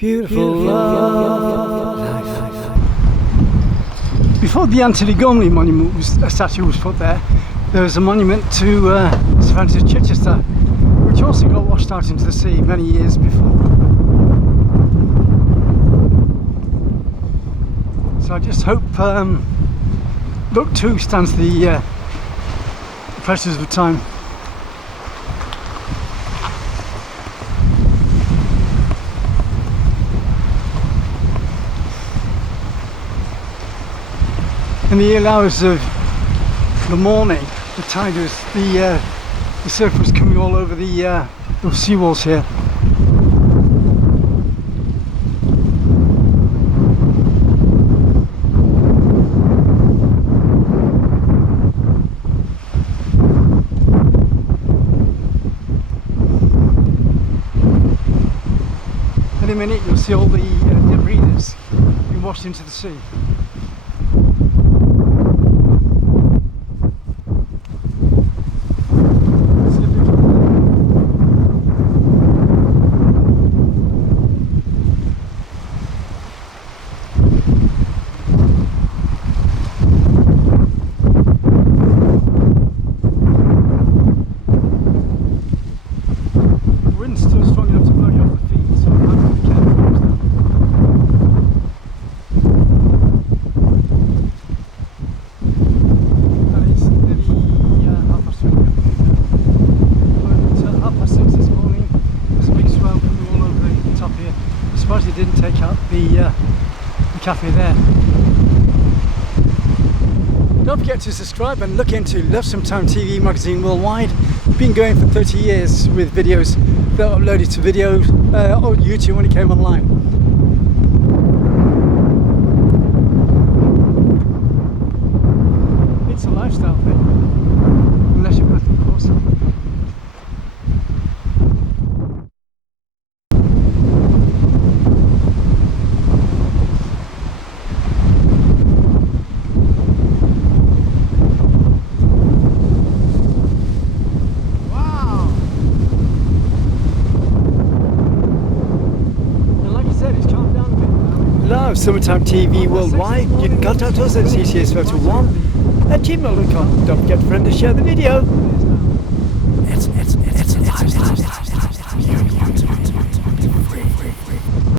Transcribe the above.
Beautiful life. Before the Anthony Gormley monument statue was put there, there was a monument to Sir Francis Chichester, which also got washed out into the sea many years before. So I just hope Book 2 stands the pressures of time. In the early hours of the morning, the tide was, the surf was coming all over the seawalls here. In a minute you'll see all the debris that's been washed into the sea. They didn't take out the cafe there. Don't forget to subscribe and look into Love Sometime TV magazine worldwide. Been going for 30 years with videos that are uploaded to videos or YouTube when it came online. It's a lifestyle thing, unless you're worth it, of course. Love Summertime TV worldwide. You can contact us at ctsphoto1@gmail.com. Don't forget to friend and share the video.